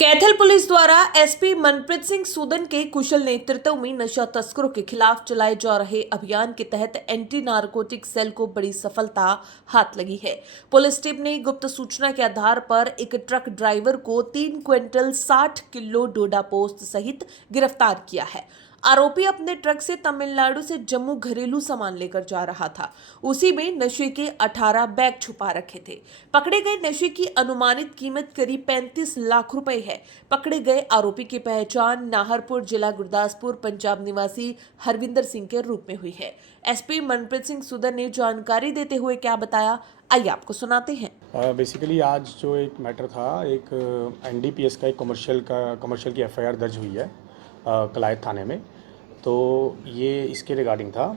Kaithal police द्वारा SP Manpreet Singh Sudan के कुशल नेतृत्व में नशा तस्करों के खिलाफ चलाए जा रहे अभियान के तहत एंटी नारकोटिक सेल को बड़ी सफलता हाथ लगी है। पुलिस टीम ने गुप्त सूचना के आधार पर एक ट्रक ड्राइवर को 3 क्विंटल 60 किलो डोडा पोस्त सहित गिरफ्तार किया है। आरोपी अपने ट्रक से तमिलनाडु से जम्मू घरेलू सामान लेकर जा रहा था। उसी में नशे के 18 बैग छुपा रखे थे। पकड़े गए नशे की अनुमानित कीमत करीब 35 लाख रुपए है। पकड़े गए आरोपी की पहचान नाहरपुर जिला गुरदासपुर पंजाब निवासी हरविंदर सिंह के रूप में हुई है। एसपी मनप्रीत सिंह सूदन ने जानकारी देते हुए क्या बताया, आइए आपको सुनाते हैं। बेसिकली आज जो एक मैटर था, एक एनडीपीएस का एक कमर्शियल की एफआईआर दर्ज हुई है कलायत थाने में। तो ये इसके रिगार्डिंग था।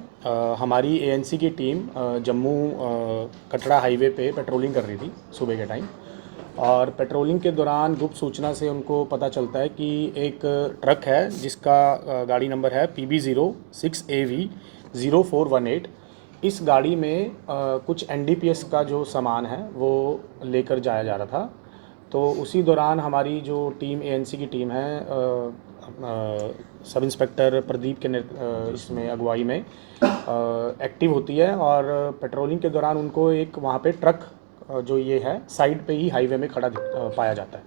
हमारी एएनसी की टीम जम्मू कटरा हाईवे पे पेट्रोलिंग कर रही थी सुबह के टाइम, और पेट्रोलिंग के दौरान गुप्त सूचना से उनको पता चलता है कि एक ट्रक है जिसका गाड़ी नंबर है PB06AV0418। इस गाड़ी में कुछ एनडीपीएस का जो सामान है वो लेकर जाया जा रहा था। तो उसी दौरान हमारी जो टीम एएनसी की टीम है, सब इंस्पेक्टर प्रदीप के इसमें अगुवाई में एक्टिव होती है, और पेट्रोलिंग के दौरान उनको एक वहाँ पे ट्रक जो ये है साइड पे ही हाईवे में खड़ा पाया जाता है।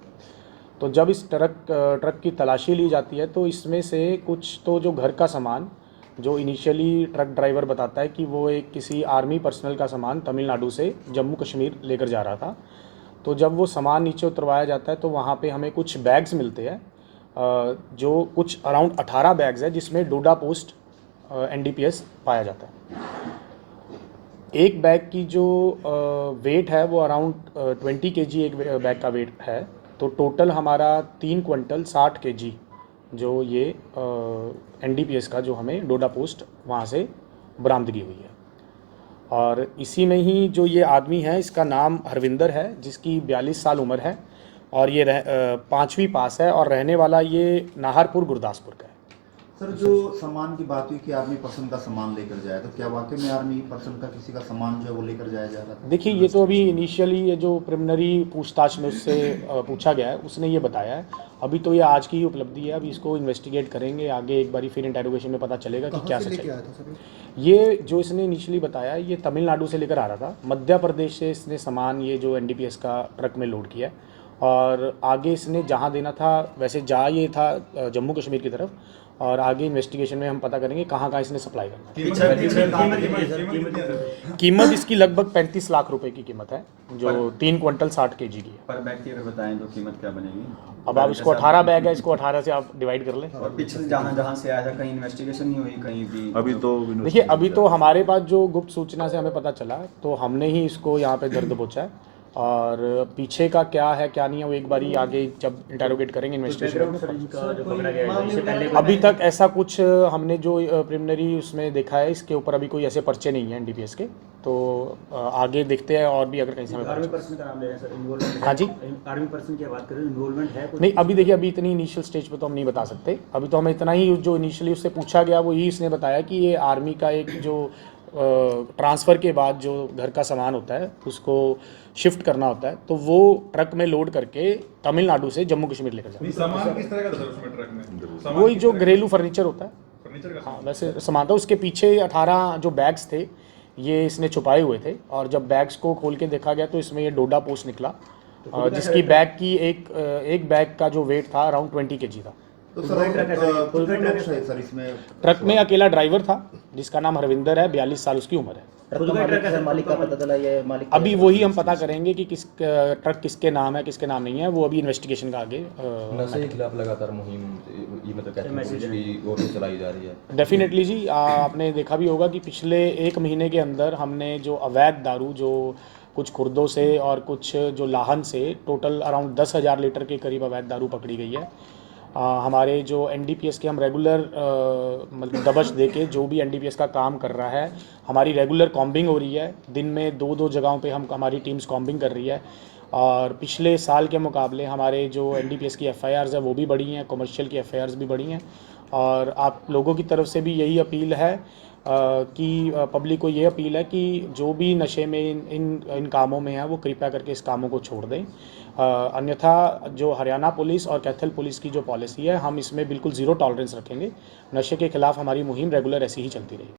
तो जब इस ट्रक की तलाशी ली जाती है तो इसमें से कुछ तो जो घर का सामान, जो इनिशियली ट्रक ड्राइवर बताता है कि वो एक किसी आर्मी पर्सनल का सामान तमिलनाडु से जम्मू कश्मीर लेकर जा रहा था। तो जब वो सामान नीचे उतरवाया जाता है तो वहाँ पे हमें कुछ बैग्स मिलते हैं, जो कुछ अराउंड 18 बैग्स है जिसमें डोडा पोस्ट एनडीपीएस पाया जाता है। एक बैग की जो वेट है वो अराउंड 20 केजी एक बैग का वेट है। तो टोटल हमारा 3 क्विंटल 60 केजी जो ये एनडीपीएस का जो हमें डोडा पोस्ट वहाँ से बरामदगी हुई है। और इसी में ही जो ये आदमी है, इसका नाम हरविंदर है, जिसकी 42 साल उम्र है, और ये 5वीं पास है, और रहने वाला ये नाहरपुर गुरदासपुर का है। सर, जो सामान की बात हुई कि आर्मी पर्सन का सामान लेकर जाए, तो क्या वाकई में आर्मी पर्सन का किसी का सामान जो है वो लेकर जाया जा रहा था? देखिए, ये तो अभी इनिशियली ये जो प्रिलिमिनरी पूछताछ में उससे पूछा गया है, उसने ये बताया है। अभी तो ये आज की ही उपलब्धि है, अभी इसको इन्वेस्टिगेट करेंगे आगे, एक बारी फिर इंटेरोगेशन में पता चलेगा कि क्या सच है। ये जो इसने इनिशियली बताया है, ये तमिलनाडु से लेकर आ रहा था। मध्य प्रदेश से इसने सामान ये जो एनडीपीएस का ट्रक में लोड किया, और आगे इसने जहाँ देना था, वैसे जा ये था जम्मू कश्मीर की तरफ, और आगे इन्वेस्टिगेशन में हम पता करेंगे कहाँ कहाँ इसने सप्लाई करना है। कीमत इसकी लगभग 35 लाख रुपए की कीमत है, जो 3 क्विंटल 60 केजी की है। पर बैग की अगर बताएं तो कीमत क्या बनेगी? अब आप इसको 18 बैग है, इसको 18 से आप डिवाइड कर लें। और पिछले जहाँ से आया था कहीं इन्वेस्टिगेशन नहीं हुई कहीं भी? अभी तो देखिए, अभी तो हमारे पास जो गुप्त सूचना से हमें पता चला, तो हमने ही इसको यहाँ पे दर्द पहुँचा है, और पीछे का क्या है क्या नहीं है वो एक बारी आगे जब इंटेरोगेट करेंगे इन्वेस्टिगेशन। अभी तक ऐसा कुछ हमने जो प्रिलिमिनरी उसमें देखा है, इसके ऊपर अभी कोई ऐसे पर्चे नहीं है एनडीपीएस के। तो आगे देखते हैं, और भी अगर कहीं से हमें आर्मी पर्सन का नाम ले रहे हैं सर, इन्वॉल्वमेंट? हाँ जी, आर्मी पर्सन की बात करें, इन्वॉल्वमेंट है कुछ? नहीं, अभी देखिए, अभी इतनी इनिशियल स्टेज पे तो हम नहीं बता सकते। अभी तो हमें इतना ही जो इनिशियली उससे पूछा गया वो ही इसने बताया कि ये आर्मी का एक जो ट्रांसफ़र के बाद जो घर का सामान होता है उसको शिफ्ट करना होता है, तो वो ट्रक में लोड करके तमिलनाडु से जम्मू कश्मीर लेकर जाता है। सामान किस तरह का था सर उसमें ट्रक में? वही जो घरेलू फर्नीचर होता है, फर्नीचर का हाँ वैसे सामान था। उसके पीछे 18 जो बैग्स थे ये इसने छुपाए हुए थे, और जब बैग्स को खोल के देखा गया तो इसमें ये डोडा पोस्ट निकला, जिसकी बैग की एक बैग का जो वेट था अराउंड 20 केजी था। तो सर इसमें ट्रक में अकेला ड्राइवर था जिसका नाम हरविंदर है, 42 साल उसकी उम्र है। मालिक का पता चला, ये मालिक अभी वही हम पता करेंगे कि किस ट्रक किसके नाम है किसके नाम नहीं है, वो अभी इन्वेस्टिगेशन का आगे नशे के खिलाफ लगातार मुहिम ये मतलब कहते हैं पुलिस की ओर से चलाई जा रही है। डेफिनेटली जी, आपने देखा भी होगा कि पिछले 1 महीने के अंदर हमने जो अवैध दारू, जो कुछ खुर्दों से और कुछ जो लाहन से, टोटल अराउंड 10,000 लीटर के करीब अवैध दारू पकड़ी गई है। हमारे जो एनडीपीएस के हम रेगुलर मतलब दबश दे के जो भी एनडीपीएस का काम कर रहा है, हमारी रेगुलर कॉम्बिंग हो रही है। दिन में 2-2 जगहों पे हमारी टीम्स कॉम्बिंग कर रही है, और पिछले साल के मुकाबले हमारे जो एनडीपीएस की एफआईआर्स है वो भी बढ़ी हैं, कमर्शियल की एफआईआर्स भी बढ़ी हैं। और आप लोगों की तरफ से भी यही अपील है कि पब्लिक को ये अपील है कि जो भी नशे में इन कामों में है वो कृपया करके इस कामों को छोड़ दें। अन्यथा जो हरियाणा पुलिस और कैथल पुलिस की जो पॉलिसी है, हम इसमें बिल्कुल ज़ीरो टॉलरेंस रखेंगे। नशे के खिलाफ हमारी मुहिम रेगुलर ऐसी ही चलती रहेगी।